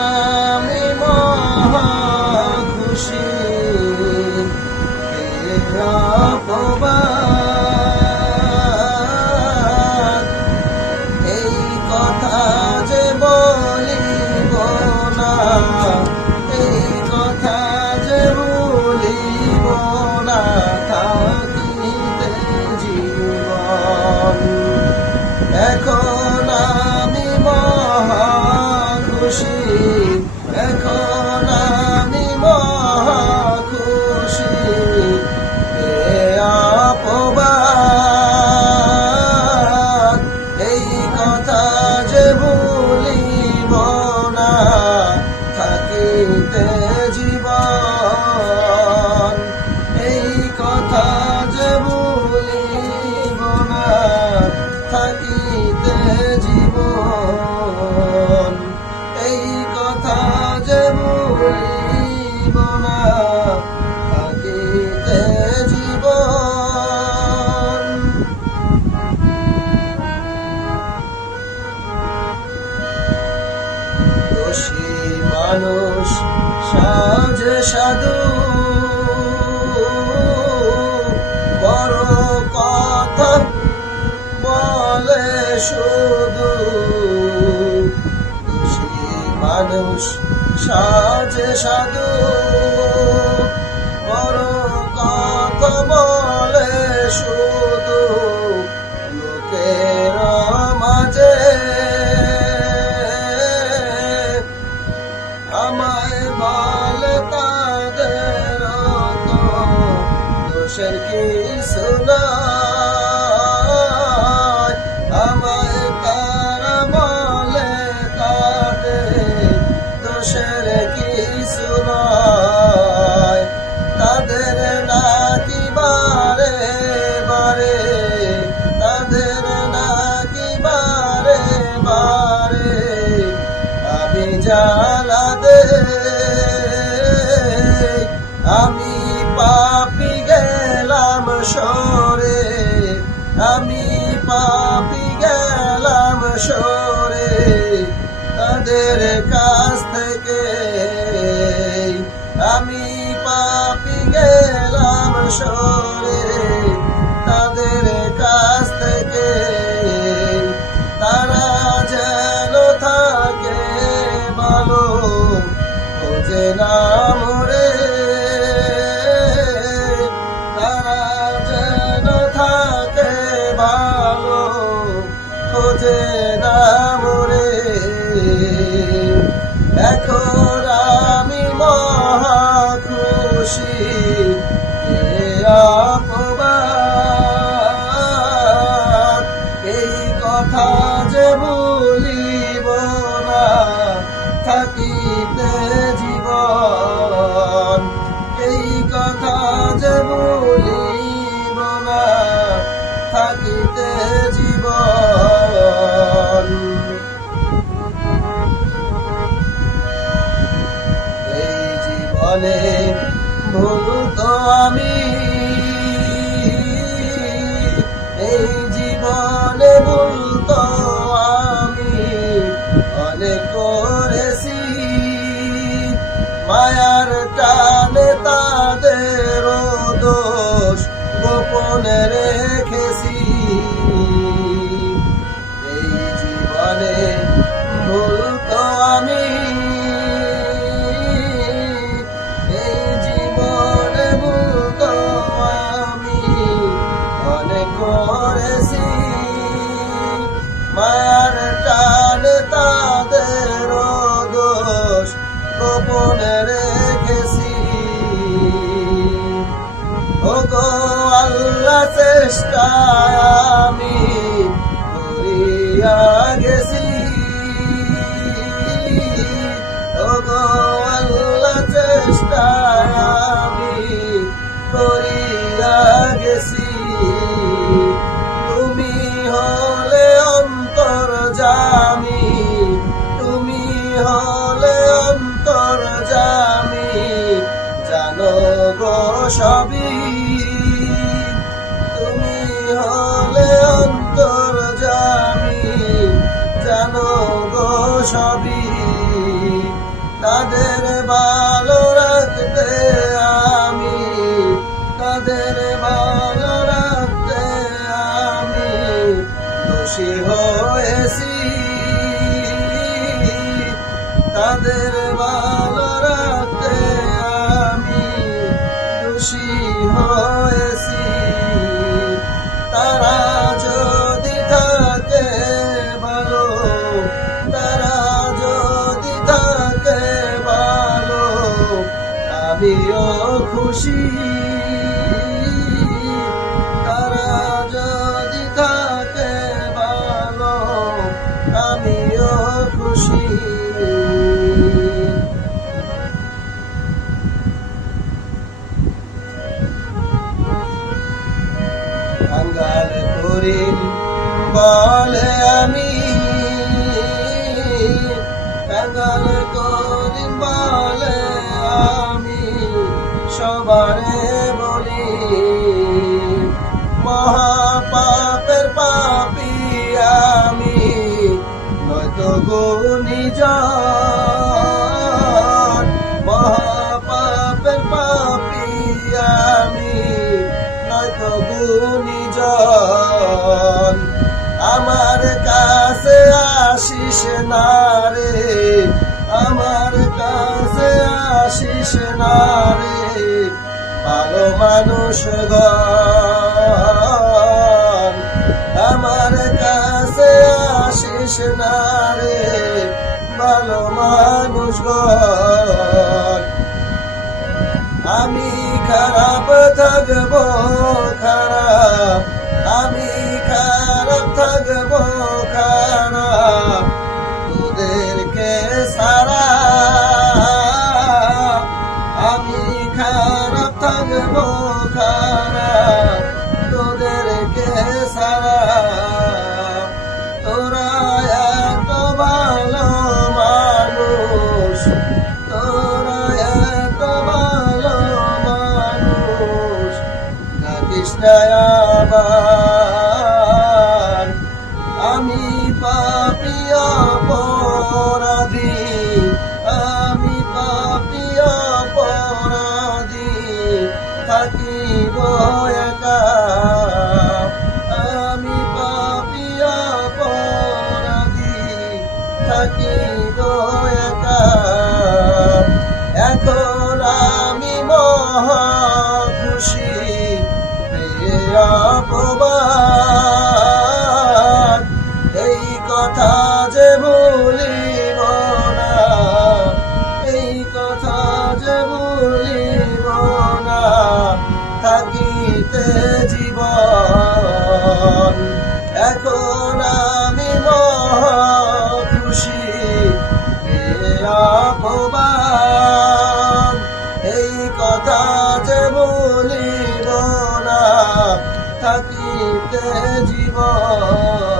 আমি মহা খুশি অপবাদ এই কথা যে বলিব না, এই কথা যে বলিব না, থাকিতে জীবন। এখন আমি মহা খুশি, এখন আমি মহা খুশি অপবাদ এই কথা যে ভুলিব না, থাকিতে জীবন। এই কথা যে ভুলিব না, থাকিতে জীবন। এই কথা যে ভুলিব না, থাকিতে জীবন। দোষী মানুষ সাজে সাধু, বড় কথা বলে শুধু। দোষী মানুষ সাজে সাধু, বড় কথা বলে শুধু। লোকের মাঝে আমায় বলে তাদের তো দোষের কিছু নাই। আমায় তারা বলে তাদের দোষের কিছু নয়। তাদের নাকি বারে বারে, তাদের নাকি বারে বারে আমি জ্বালা দে। আমি পাপী গেলাম সরে, আমি পাপী গেলাম সরে তাদের কাছ থেকে। আমি পাপী গেলাম সরে তাদের কাছ থেকে। তারা যেন থাকে ভালো, খোঁজে না মরে। তারা যেন থাকে ভালো, খোঁজে না মরে। এখন আমি মহা খুশি অপবাদ এই কথা যে ভুলিব না, থাকিতে জীবন। এই কথা যে ভুলিব না, থাকিতে জীবন। এই জীবনে ভুল তো আমি, এই জীবনে ভুল তো আমি অনেক করেছি। মায়ার টানে তাদের দোষ গোপনে রেখেছি। এই জীবনে ভুল তো আমি, এই জীবনে ভুল তো আমি অনেক করেছি। মায়ার টানে তাদের দোষ গোপনে রেখেছি। ওগো আল্লাহ চেষ্টায় আমি করিয়া গেছি। ওগো আল্লাহ চেষ্টায় আমি করিয়া গেছি। তুমি হলে অন্তর্যামী, তুমি হলে অন্তর্যামী, জানো গো সবই। তুমি হলে অন্তর্যামী, জানো গো সবই। তাদের ভালো রাখতে আমি, তাদের ভালো রাখতে আমি দোষী হয়েছি, তাদের ভালো রাখতে আমি দোষী হয়েছি। তারা যদি থাকে ভালো, তারা যদি থাকে ভালো, আমিও খুশি। তারা যদি থাকে ভালো, আমিও খুশি। কাঙ্গাল করিম বলে আমি, কাঙ্গাল করিম বলে আমি সবারে বলি, মহাপাপের পাপী আমি নয়তো গুণীজন, মহাপাপের পাপী আমি নয়তো গুণীজন। আমার কাছে আসিস না রে, আমার কাছে আসিস না রে ভালো মানুষ গণ, আমার কাছে আসিস না রে ভালো মানুষ গণ। আমি খারাপ থাকবো খারাপ, আমি খারাপ থাকবো খারাপ তোদেরকে সারা, আমি খারাপ থাকবো খারাপ তোদেরকে সারা। তোরা এত ভালো মানুষ, তোরা এত ভালো মানুষ, ডাকিস না আবার। আমি পাপী অপরাধী, আমি পাপী অপরাধী থাকিব একা, আমি পাপী অপরাধী থাকিব একা। এখন আমি মহা খুশি পেয়ে অপবাদ, এই কথা যে ভুলিব না, এই কথা যে ভুলিব না থাকিতে জীবন। এখন আমি মহা খুশি পেয়ে অপবাদ, এই কথা যে ভুলিব না থাকিতে জীবন।